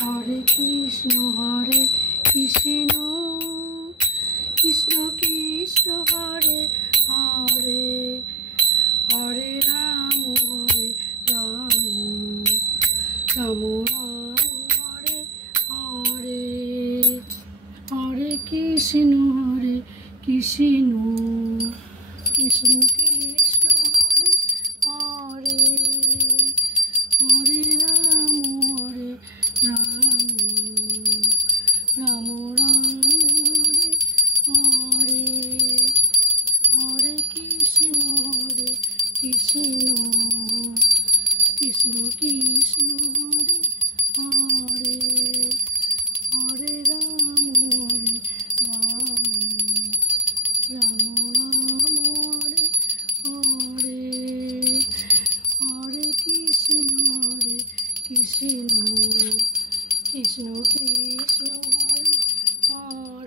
Hare Krishna Krishna Krishna Hare Hare, Hare Ram Ram Ram Hare Hare, Hare Krishna Krishna Krishna Krishna Hare Hare, Hare Ram Ram Ram Hare Hare, Hare Krishna Krishna Krishna Krishna Hare Hare, Hare Ram Ram Ram Hare Hare, Hare Krishna Krishna Krishna Krishna Hare.